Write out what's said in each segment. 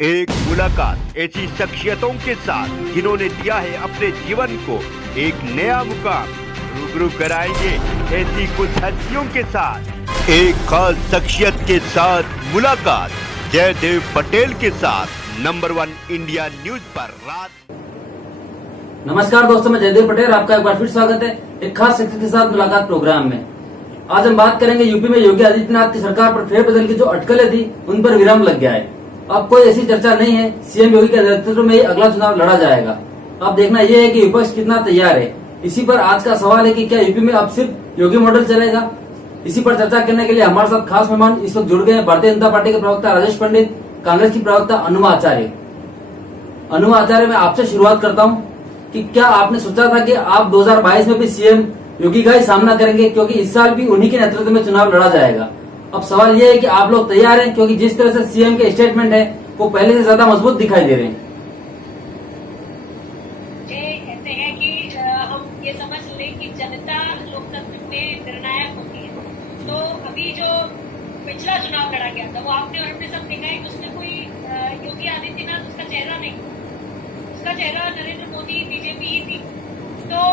एक मुलाकात ऐसी शख्सियतों के साथ जिन्होंने दिया है अपने जीवन को एक नया मुकाम। रूबरू कराएंगे ऐसी कुछ हस्तियों के साथ एक खास शख्सियत के साथ मुलाकात जयदेव पटेल के साथ नंबर 1 इंडिया न्यूज पर रात। नमस्कार दोस्तों, मैं जयदेव पटेल, आपका एक बार फिर स्वागत है एक खास शख्सियत के साथ मुलाकात प्रोग्राम में। आज हम बात करेंगे यूपी में योगी आदित्यनाथ की सरकार पर फेरबदल की जो अटकलें थी उन पर विराम लग गया है। अब कोई ऐसी चर्चा नहीं है, सीएम योगी के नेतृत्व में ही अगला चुनाव लड़ा जाएगा। अब देखना यह है कि विपक्ष कितना तैयार है। इसी पर आज का सवाल है कि क्या यूपी में अब सिर्फ योगी मॉडल चलेगा। इसी पर चर्चा करने के लिए हमारे साथ खास मेहमान इस वक्त जुड़ गए हैं। भारतीय जनता पार्टी के प्रवक्ता राजेश पंडित, कांग्रेस की प्रवक्ता अनुमा आचार्य। अनुमा आचार्य, मैं आपसे शुरुआत करता हूँ कि क्या आपने सोचा था कि आप 2022 में भी सीएम योगी का ही सामना करेंगे, क्योंकि इस साल भी उन्हीं के नेतृत्व में चुनाव लड़ा जाएगा। अब सवाल यह है कि आप लोग तैयार हैं, क्योंकि जिस तरह से सीएम के स्टेटमेंट है वो पहले से ज्यादा मजबूत दिखाई दे रहे हैं। ऐसे है कि हम ये समझ लें कि जनता लोकतंत्र में निर्णायक होती है। तो अभी जो पिछला चुनाव लड़ा गया था वो आपने और हमने सब देखा है कि उसमें कोई योगी आदित्यनाथ उसका चेहरा नहीं, उसका चेहरा नरेंद्र मोदी बीजेपी ही थी। तो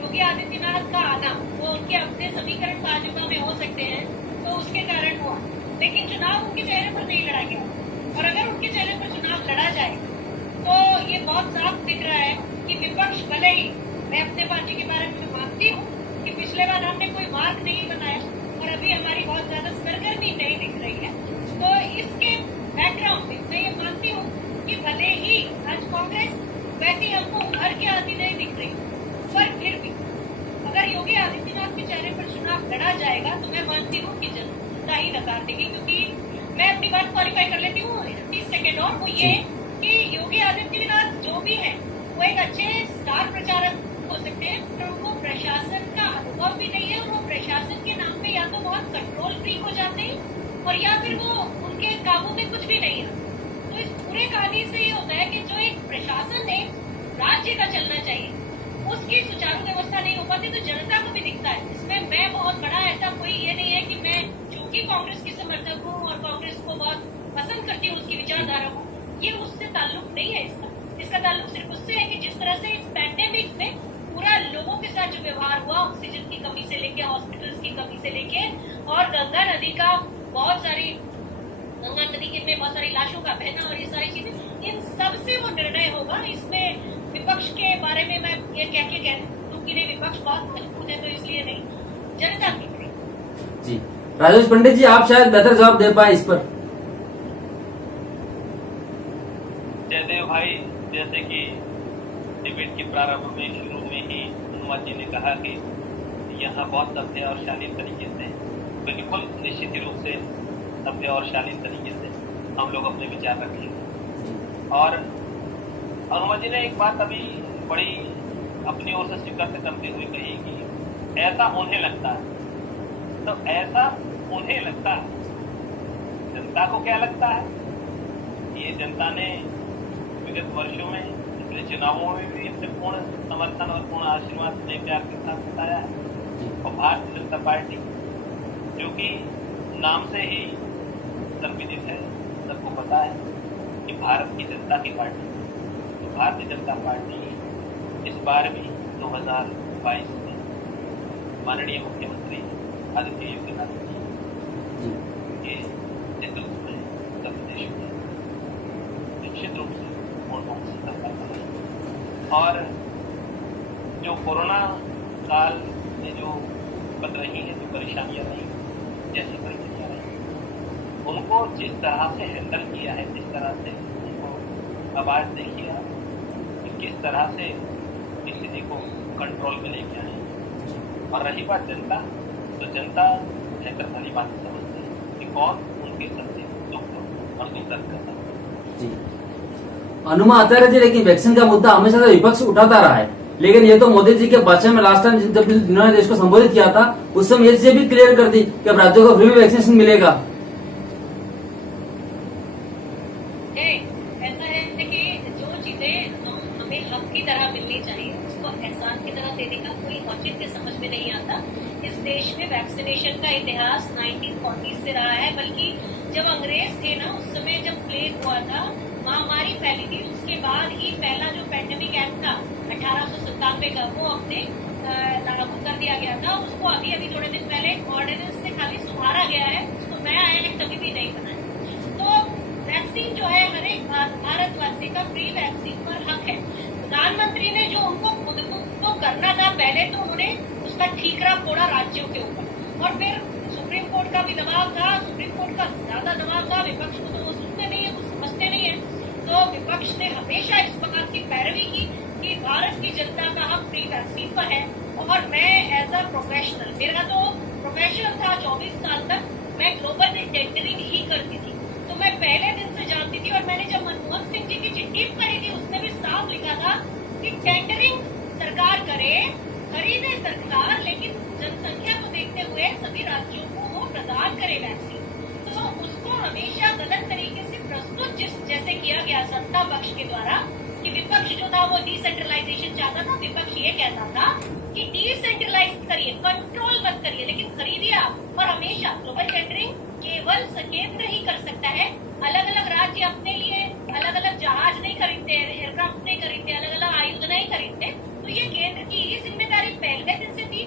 योगी आदित्यनाथ का आना वो उनके अपने समीकरण भाजपा में हो सकते हैं, तो उसके कारण हुआ, लेकिन चुनाव उनके चेहरे पर नहीं लड़ा गया। और अगर उनके चेहरे पर चुनाव लड़ा जाए तो ये बहुत साफ दिख रहा है कि विपक्ष भले ही, मैं अपने पार्टी के बारे में मानती हूँ कि पिछले बार हमने कोई मार्ग नहीं बनाया और अभी हमारी बहुत ज्यादा सरगर्मी नहीं दिख रही है। तो इसके बैकग्राउंड में मैं ये मानती हूँ कि भले ही आज कांग्रेस वैसी हमको उभर के आती नहीं दिख रही, पर फिर भी अगर योगी आदित्यनाथ के चेहरे पर चुनाव लड़ा जाएगा तो मैं मानती हूँ कि जनता ही नकार देगी। क्योंकि मैं अपनी बात क्वालिफाई कर लेती हूँ 30 सेकेंड और, वो ये कि योगी आदित्यनाथ जो भी है वो एक अच्छे स्टार प्रचारक हो सकते हैं, पर उनको प्रशासन का अनुभव भी नहीं है और वो प्रशासन के नाम पे या तो बहुत कंट्रोल फ्री हो जाते हैं और या फिर वो उनके काबू में कुछ भी नहीं है। तो इस पूरे कहानी से ये होता है कि जो एक प्रशासन है राज्य का चलना चाहिए, उसकी सुचारू व्यवस्था नहीं हो पाती, तो जनता को भी दिखता है। इसमें मैं बहुत बड़ा ऐसा कोई ये नहीं है कि मैं चूंकि कांग्रेस की समर्थक हूँ और कांग्रेस को बहुत पसंद करती हूँ, उसकी विचारधारा को, ये उससे ताल्लुक नहीं है। इसका ताल्लुक सिर्फ उससे है कि जिस तरह से इस पैंडेमिक में पूरा लोगों के साथ जो व्यवहार हुआ, ऑक्सीजन की कमी से लेके हॉस्पिटल्स की कमी से लेके और गंगा नदी में बहुत सारी लाशों का बहना और ये सारी चीजें, इन सब से वो निर्णय होगा। इसमें विपक्ष के बारे में मैं ये कह दूं कि नहीं, विपक्ष बहुत मजबूत है, तो इसलिए नहीं, जनता की जी। राजेश पंडित जी, आप शायद बेहतर जवाब दे पाए इस पर। जयदेव भाई, जैसे कि डिबेट के प्रारंभ में शुरू में ही अनुमा जी ने कहा कि यहाँ बहुत सभ्य और शालीन तरीके से, बिल्कुल निश्चित रूप से सभ्य और शालीन तरीके से हम लोग अपने विचार रखेंगे। और अनुमा जी ने एक बात अभी बड़ी अपनी ओर से स्वीकार करते हुए कही कि ऐसा उन्हें लगता है। तो ऐसा उन्हें लगता है, जनता को क्या लगता है? ये जनता ने विगत वर्षों में पिछले चुनावों में भी इनसे पूर्ण समर्थन और पूर्ण आशीर्वाद ने प्यार के साथ बताया है। और भारतीय जनता पार्टी जो कि नाम से ही संविदित है, सबको पता है कि भारत की जनता की पार्टी, तो भारतीय जनता पार्टी इस बार भी 2022 में माननीय मुख्यमंत्री आदित्य योगी नाथ जी के नेतृत्व में उत्तर प्रदेश में निश्चित रूप से पूर्ण से सरकार बनाई। और जो कोरोना काल में जो बन रही है, जो परेशानियां रही, जैसी परिस्थितियां रही, उनको जिस तरह से हैंडल किया है, जिस तरह से उनको आवाज नहीं किया कि किस तरह से स्थिति को कंट्रोल में लेके आए। और रही बात जनता, तो जनता बेहतर भली बात समझती है कि कौन उनके सबसे दुख और दुख दर्द करता है। जी अनुमा आचार्य जी, लेकिन वैक्सीन का मुद्दा हमेशा से विपक्ष उठाता रहा है, लेकिन ये तो मोदी जी के भाषण में लास्ट टाइम जब जिन्होंने देश को संबोधित किया था उस समय ये चीजें भी क्लियर कर दी कि अब राज्यों को फ्री में वैक्सीनेशन मिलेगा। ऐसा है कि जो चीजें हमें हक की तरह मिलनी चाहिए उसको एहसान की तरह देने का कोई औचित्य समझ में नहीं आता। इस देश में वैक्सीनेशन का इतिहास 1940 से रहा है, बल्कि जब अंग्रेज थे ना, उस समय जब प्लेग हुआ था, फैली थी उसके बाद ही पहला जो पैंडेमिक एक्ट था 1897 का वो अपने लागू कर दिया गया था। उसको अभी थोड़े दिन पहले ऑर्डिनेंस से खाली सुधारा गया है, उसको नया एक्ट अभी भी नहीं बना है। तो वैक्सीन जो है हर एक भारतवासी का फ्री वैक्सीन पर हक है। प्रधानमंत्री ने जो उनको खुद को करना था, पहले तो उन्होंने उसका ठीकरा फोड़ा राज्यों के ऊपर और फिर सुप्रीम कोर्ट का भी दबाव था, सुप्रीम कोर्ट का ज्यादा दबाव था। विपक्ष को तो वो सुनते नहीं है, कुछ समझते नहीं है। तो विपक्ष ने हमेशा इस बात की पैरवी की कि भारत की जनता का हक फ्री वैक्सीन पर है। और मैं एज अ प्रोफेशनल, मेरा तो प्रोफेशनल था 24 साल तक, मैं ग्लोबल टेंडरिंग ही करती थी, तो मैं पहले दिन से जानती थी। और मैंने जब मनमोहन सिंह जी की चिट्ठी पढ़ी थी उसमें भी साफ लिखा था कि टेंडरिंग सरकार करे, खरीदे सरकार, लेकिन जनसंख्या को देखते हुए सभी राज्यों को वो प्रदान करे वैक्सीन। तो उसको हमेशा गलत तरीके से प्रस्तुत जैसे किया गया सत्ता पक्ष के द्वारा कि विपक्ष जो था वो डिसेंट्रलाइजेशन चाहता था। विपक्ष ये कहता था कि डिसेंट्रलाइज करिए, कंट्रोल मत करिए, लेकिन खरीदिए आप। और हमेशा ग्लोबल टेंडरिंग केवल केंद्र ही कर सकता है। अलग अलग राज्य अपने लिए अलग अलग जहाज नहीं खरीदते, एयरक्राफ्ट नहीं खरीदते, अलग अलग आयुध नहीं खरीदते। तो ये केंद्र की ही जिम्मेदारी पहले दिन से थी।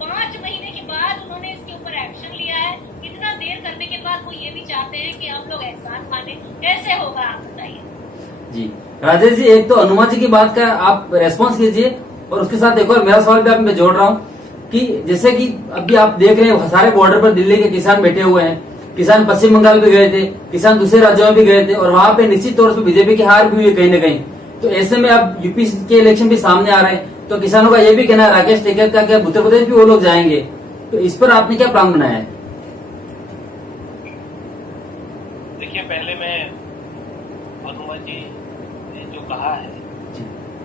5 महीने के बाद उन्होंने इसके ऊपर एक्शन लिया है। इतना देर करने के बाद वो ये भी चाहते हैं कि हम लोग एहसान माने। कैसे होगा आप बताइए। जी राजेश जी, एक तो अनुमा जी की बात का आप रेस्पॉन्स कीजिए और उसके साथ एक और मेरा सवाल भी आप मैं जोड़ रहा हूँ कि जैसे कि अभी आप देख रहे हैं सारे बॉर्डर पर दिल्ली के किसान बैठे हुए हैं। किसान पश्चिम बंगाल भी गए थे, किसान दूसरे राज्यों में भी गए थे और वहां पे निश्चित तौर से बीजेपी की हार भी हुई है कहीं न कहीं। तो ऐसे में अब यूपी के इलेक्शन भी सामने आ रहे हैं, तो किसानों का ये भी कहना है राकेश टिकैत का कि अब उत्तर प्रदेश भी वो लोग जाएंगे। तो इस पर आपने क्या प्लान बनाया है? देखिए, पहले मैं अनुमा जी ने जो कहा है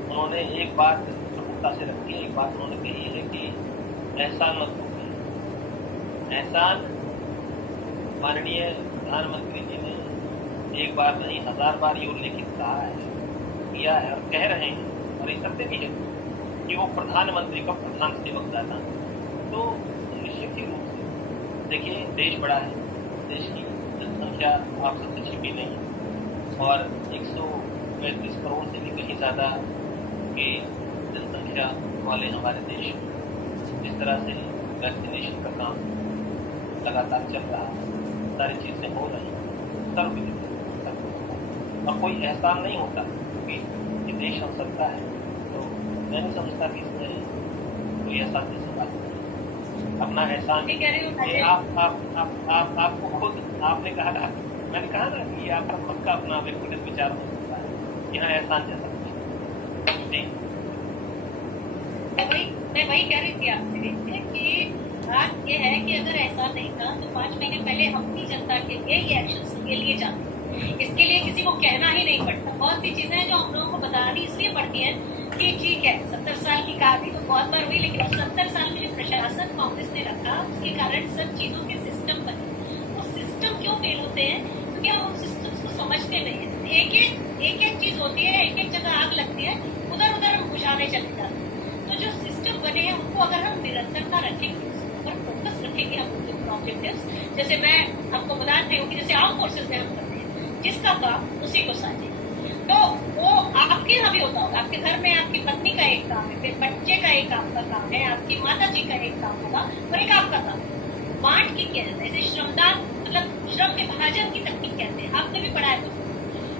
उन्होंने एक बात प्रमुखता से रखी है। एक बात उन्होंने कही है कि एहसान मत करिए। एहसान माननीय प्रधानमंत्री जी ने एक बार नहीं 1000 बार ये उल्लेखित कहा है, किया है और कह रहे हैं और ये सत्य भी है कि वो प्रधानमंत्री का प्रधान सेवक था। तो निश्चित ही रूप से देखिए, देश बड़ा है, देश की जनसंख्या आप सबसे छिपी नहीं है और 135 करोड़ से भी कहीं ज्यादा की जनसंख्या वाले हमारे देश में जिस तरह से वैक्सीनेशन का काम लगातार चल रहा है, सारी चीजें हो रही हैं, और कोई एहसान नहीं होता कि ये देश हम सबका है। तो मैं नहीं समझता कि इसमें कोई एहसान जैसी बात नहीं। अपना एहसान आपको खुद आपने कहा था, मैंने कहा ना कि आप खुद का अपना व्यक्तिगत विचार हो सकता है, यहाँ एहसान जैसा जी। मैं वही कह रही थी आपसे कि बात ये है कि अगर ऐसा नहीं था तो 5 महीने पहले अपनी जनता के लिए ये एक्शन के लिए जाते। इसके लिए किसी को कहना ही नहीं पड़ता। बहुत सी चीजें हैं जो हम लोगों को बतानी इसलिए पड़ती हैं कि ठीक है 70 साल की काफी तो बहुत बार हुई, लेकिन 70 साल में जो प्रशासन कांग्रेस ने रखा उसके कारण सब चीजों के सिस्टम बने। वो सिस्टम क्यों फेल होते हैं? क्योंकि हम उन सिस्टम को समझते नहीं है। एक एक चीज होती है, एक एक जगह आग लगती है, उधर उधर हम बुझाने चले जाते हैं। तो जो सिस्टम बने हैं उनको अगर हम निरंतरता रखेंगे, और फोकस रखेंगे हम उनके ऑब्जेक्टिव्स, जैसे मैं आपको बता रही हूँ कि जैसे आर्म फोर्सेज में हम करते हैं, जिसका काम उसी को साझे, तो वो आपके यहाँ भी होता होगा। आपके घर में आपकी पत्नी का एक काम है, फिर बच्चे का एक आपका काम है, आपकी माता जी का एक काम होगा और एक आपका काम बांट के किया जाता है। जैसे श्रमदान, मतलब श्रम विभाजन की तकनीक कहते हैं, आपने भी पढ़ा है।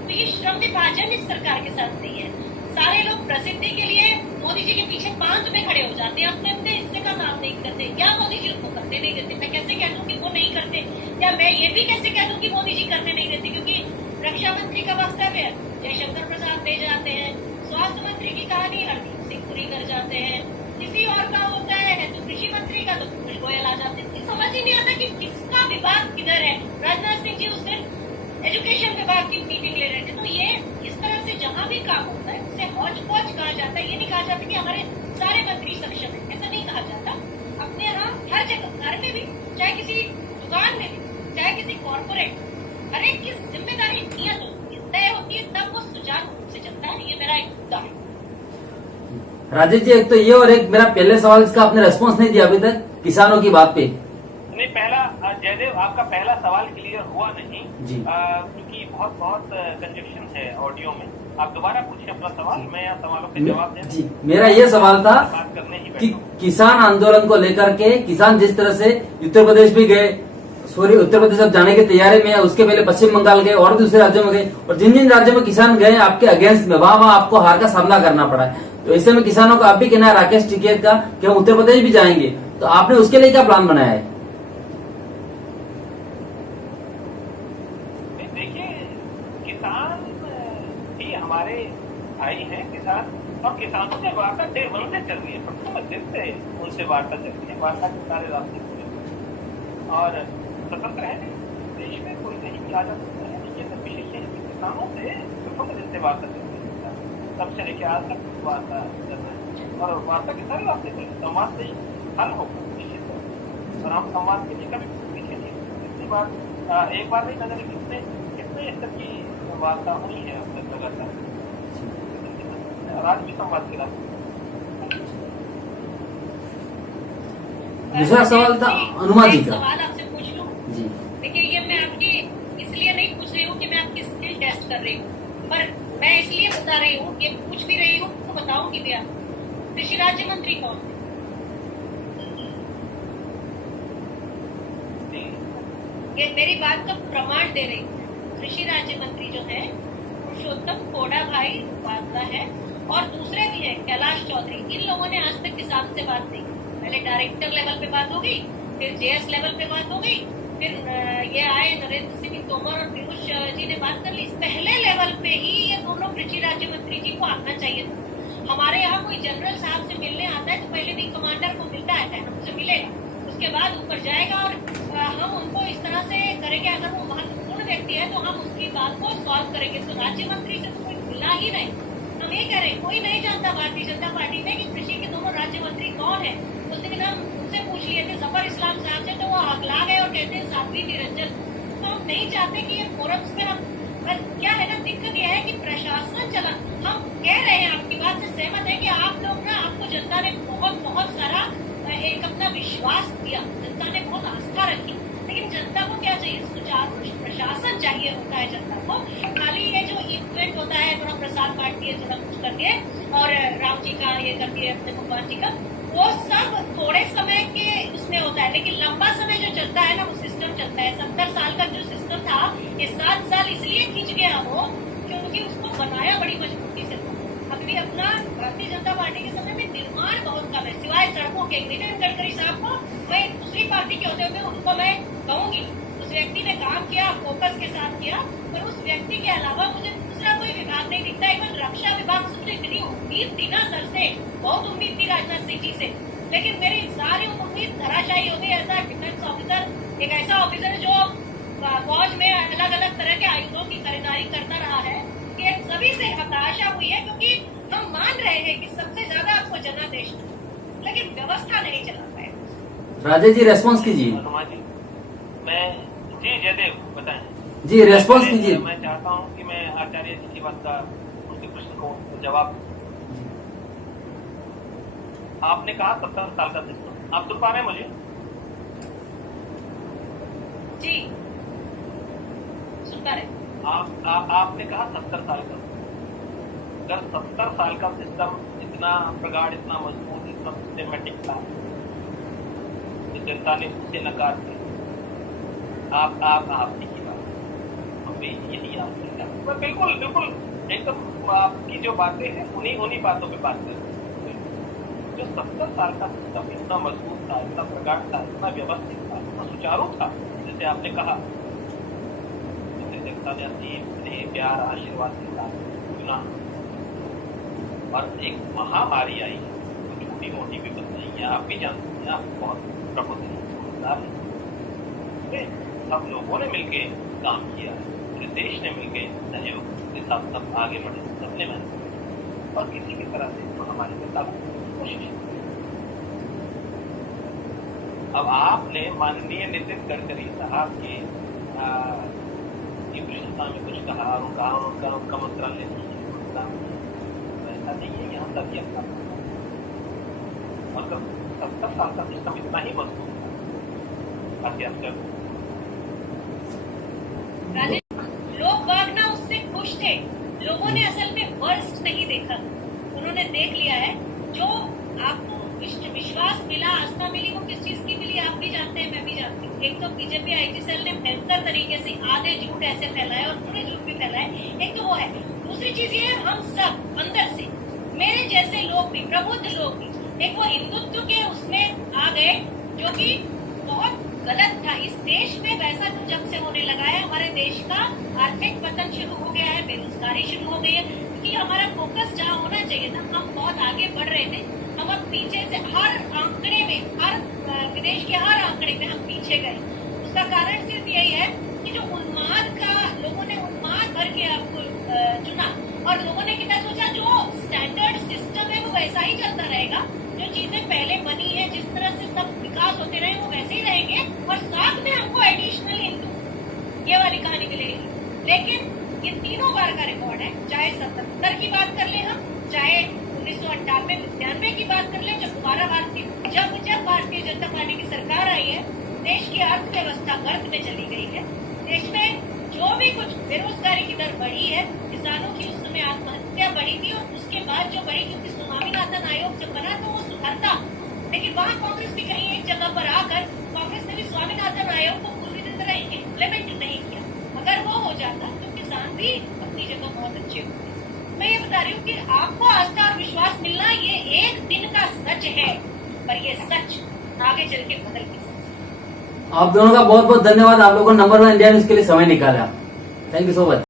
तो ये श्रम विभाजन इस सरकार के साथ नहीं है। सारे लोग प्रसिद्धि के लिए मोदी जी के पीछे 5 में खड़े हो जाते हैं, अपने अपने हिस्से का काम नहीं करते। या मोदी जी उनको करने नहीं देते। मैं कैसे कह दूं कि वो नहीं करते, या मैं ये भी कैसे कह दूं कि मोदी जी करने नहीं देते, क्योंकि रक्षा मंत्री का वक्तव्य है जयशंकर प्रसाद दे जाते हैं, स्वास्थ्य मंत्री की कहानी हरदीप सिंह पुरी कर जाते हैं, किसी और का होता है तो कृषि मंत्री का तो पीयूष गोयल आ जाते हैं। समझ ही नहीं आता कि किसका विभाग किधर है। राजनाथ सिंह जी उस दिन एजुकेशन विभाग की मीटिंग ले रहे थे। तो ये इस तरह से जहाँ भी काम होता है उसे हौच पौच कहा जाता है। ये नहीं कहा जाता कि हमारे सारे मंत्री सक्षम है, ऐसा नहीं कहा जाता। अपने यहाँ हर जगह, घर में भी, चाहे किसी दुकान में भी, चाहे किसी कॉर्पोरेट, हर एक की जिम्मेदारी नियत होती है, तय होती है, तब वो सुचारू रूप से चलता है। ये मेरा एक मुद्दा है। राजेश जी, एक तो ये और एक मेरा पहले सवाल, इसका आपने रेस्पॉन्स नहीं दिया अभी तक किसानों की बात पे। नहीं, पहला जयदेव आपका पहला सवाल क्लियर हुआ नहीं, क्योंकि बहुत बहुत कंजक्शन है ऑडियो में। आप दोबारा पूछिए अपना सवाल, मैं यहाँ सवालों के जवाब दे जी, मेरा ये सवाल था बात करने ही कि बैठा हूँ। किसान आंदोलन को लेकर के किसान जिस तरह से उत्तर प्रदेश भी गए, सॉरी उत्तर प्रदेश अब जाने की तैयारी में है, उसके पहले पश्चिम बंगाल गए और दूसरे राज्यों में गए, और जिन जिन राज्यों में किसान गए आपके अगेंस्ट में, वहां आपको हार का सामना करना पड़ा है। तो ऐसे में किसानों का आप भी कहना है राकेश टिकैत का कि हम उत्तर प्रदेश भी जाएंगे, तो आपने उसके लिए क्या प्लान बनाया है? देखिए, किसान ही हमारे भाई हैं, किसान, और किसानों से वार्ता डे वन से चल रही है, प्रथम दिन से उनसे वार्ता चल रही है, वार्ता के सारे रास्ते खुले और स्वतंत्र है। देश में कोई नहीं किया जा सकता है, ये सब विशेष है कि किसानों से प्रथम दिन से वार्ता चल रही है, तब से लेकर आज तक वार्ता चल रही है, और वार्ता के सारे रास्ते खुले, संवाद से ही हल होगा निश्चित तौर से। और हम संवाद के लिए कभी पीछे नहीं, कितनी बार एक बार नहीं नजर कितने स्तर की वार्ता हुई है अब तक लगातार, और आज भी संवाद के रास्ते। दूसरा सवाल था अनुमा जी का। सवाल आपसे पूछ लूं? जी देखिए, ये मैं आपकी इसलिए नहीं पूछ रही हूँ कि मैं आपकी स्किल टेस्ट कर रही हूँ, पर मैं इसलिए बता रही हूँ, ये पूछ भी रही हूँ तो बताऊंगी भी आप, कृषि राज्य मंत्री कौन है? ये मेरी बात का प्रमाण दे रही हूँ। कृषि राज्य मंत्री जो है पुरुषोत्तम कोड़ा भाई वार्ता है, और दूसरे भी है कैलाश चौधरी। इन लोगों ने आज तक किसान से बात नहीं, पहले डायरेक्टर लेवल पे बात हो गई, फिर जेएस लेवल पे बात हो गई, फिर ये आए नरेंद्र सिंह तोमर और पीयूष जी ने बात कर ली। पहले लेवल पे ही ये दोनों कृषि राज्य मंत्री जी को आना चाहिए था। हमारे यहाँ कोई जनरल साहब से मिलने आता है तो पहले भी कमांडर को मिलता है, हमसे मिलेगा, उसके बाद ऊपर जाएगा, और हम उनको इस तरह से करेंगे, अगर वो महत्वपूर्ण व्यक्ति है तो हम उसकी बात को सॉल्व करेंगे। तो राज्य मंत्री से तो कोई मिला ही नहीं। हम ये कह रहे हैं, कोई नहीं जानता भारतीय जनता पार्टी में कि कृषि के दोनों राज्य मंत्री कौन है। उस दिन हम उनसे पूछ लिए थे जफर इस्लाम साहब से, तो वो हकला गए और कहते हैं साध्वी निरंजन। तो हम नहीं चाहते कि ये फोरम्स में हम, क्या है ना, दिक्कत यह है कि प्रशासन चला, हम कह रहे हैं, आपकी बात से सहमत है कि आप लोग ना, आपको जनता ने बहुत सारा एक अपना विश्वास दिया, जनता ने बहुत आस्था रखी, लेकिन जनता को क्या चाहिए? सुचारू प्रशासन चाहिए होता है जनता को। खाली ये जो इवेंट होता है, थोड़ा प्रसाद बांट दिए, थोड़ा कुछ कर दिए, और राम जी का ये कर दिए, अपने भगवान जी का, वो सब थोड़े समय के उसमें होता है, लेकिन लंबा समय जो चलता है ना, वो सिस्टम चलता है। 70 साल का जो सिस्टम था, ये 7 साल इसलिए खींच गया वो, क्योंकि उसको बनाया बड़ी मजबूती से था। अभी अपना भारतीय जनता पार्टी के समय में निर्माण बहुत कम है, सिवाय सड़कों के। नितिन गडकरी साहब को, मैं दूसरी पार्टी के होते हुए उनको मैं कहूंगी, उस व्यक्ति ने काम किया, फोकस के साथ किया, पर उस व्यक्ति के अलावा मुझे दूसरा कोई विभाग नहीं दिखता। इवन रक्षा विभाग से मुझे इतनी उम्मीद थी ना सर से, बहुत उम्मीद थी राजनाथ सिंह जी से, लेकिन मेरी सारी उम्मीद धराशायी हो गई। ऐसा डिफेंस ऑफिसर, एक ऐसा ऑफिसर जो फौज में अलग अलग तरह के आयुधों की खरीदारी करता रहा है, कि सभी से हताशा हुई है, क्योंकि हम मान रहे हैं कि सबसे ज्यादा आपको जनादेश, लेकिन व्यवस्था नहीं चला पाए। राजेश जी रेस्पॉन्स कीजिए। मैं जी जयदेव बताएं जी, रेस्पॉन्स कीजिए। मैं चाहता हूं कि मैं आचार्य जी की बात का, उनके प्रश्न को जवाब। आपने कहा 70 साल का सिस्टम, आप सुन पा रहे हैं मुझे? जी सुन पा रहे। आपने कहा 70 साल का, अगर 70 साल का सिस्टम इतना प्रगाढ़, इतना मजबूत, इतना सिस्टेमेटिक था, जनता ने उससे नकार दिया, आपकी की बात, हम भी यही आपसे बिल्कुल एकदम आपकी जो बातें हैं उन्हीं बातों पे बात करें। जो 70 साल का सिस्टम इतना मजबूत था, इतना प्रगाढ़ था, इतना व्यवस्थित था, इतना सुचारू था, जैसे आपने कहा, प्यार आशीर्वाद के साथ चुना, और एक महामारी आई, तो छोटी मोटी भी बन नहीं है, आप भी जानते हैं, आप बहुत प्रबुद्ध समझदार हैं। सब लोगों ने मिलकर काम किया, पूरे देश ने मिलकर सहयोग के साथ सब आगे बढ़े, सबने मेहनत, और किसी भी तरह से महामारी में काबू करने की कोशिश की। अब आपने माननीय नितिन गडकरी साहब की प्रश्नता में कुछ कहा, उनका मंत्रालय ऐसा नहीं है, यहाँ तक अपना, मतलब 70 साल का सिस्टम इतना ही मजबूत था। लोग बाग लोगों ने असल में वर्स्ट नहीं देखा, उन्होंने देख लिया है जो आपको विश्वास मिला, आस्था मिली, वो किस चीज की मिली आप भी जानते हैं, मैं भी जानती हूँ। एक तो बीजेपी आईटी सेल ने भयंकर तरीके से आधे झूठ ऐसे फैलाए और पूरे झूठ भी फैलाए, एक तो वो है। दूसरी चीज ये है, हम सब अंदर से मेरे जैसे लोग भी, प्रबुद्ध लोग भी, एक वो हिंदुत्व के उसमें आ गए जो कि बहुत गलत था। इस देश में वैसा तो जब से होने लगा है, हमारे देश का आर्थिक पतन शुरू हो गया है, बेरोजगारी शुरू हो गई है, क्योंकि हमारा फोकस जहाँ होना चाहिए था, हम बहुत आगे बढ़ रहे थे, हम अब पीछे से हर आंकड़े में, हर विदेश के हर आंकड़े में हम पीछे गए। उसका कारण सिर्फ यही है कि जो उन्माद का, लोगों ने उन्माद भर के आपको चुना और लोगों ने कितना सोचा जो स्टैंडर्ड सिस्टम है वो वैसा ही चलता रहेगा, जो चीजें पहले बनी है, जिस तरह से सब विकास होते रहे वो वैसे ही रहेंगे और साथ में हमको एडिशनल हिंदू, ये वाली कहानी मिलेगी। लेकिन ये तीनों बार का रिकॉर्ड है, चाहे 77 की बात कर ले हम, चाहे 1998-99 की बात कर ले, जब भारतीय जनता पार्टी की सरकार आई है, देश की अर्थव्यवस्था गर्त में चली गई है, देश में जो भी कुछ बेरोजगारी की दर बढ़ी है, किसानों की उस समय आत्महत्या बढ़ी थी और उसके बाद जो बढ़ी, क्योंकि स्वामीनाथन आयोग जब बना तो वो सुधरता, लेकिन वहाँ कांग्रेस भी कहीं एक जगह पर आकर कांग्रेस ने भी स्वामीनाथन आयोग को पूरी तरह इम्प्लीमेंट नहीं किया। अगर वो हो जाता तो किसान भी अपनी जगह बहुत अच्छे होते। मैं ये बता रही हूँ कि आपको आस्था और विश्वास मिलना ये एक दिन का सच है, पर ये सच आगे चल के बदल के सच। आप दोनों का बहुत बहुत धन्यवाद, आप लोगों ने नंबर 1 इंडिया न्यूज के लिए समय निकाला। Thank you so much.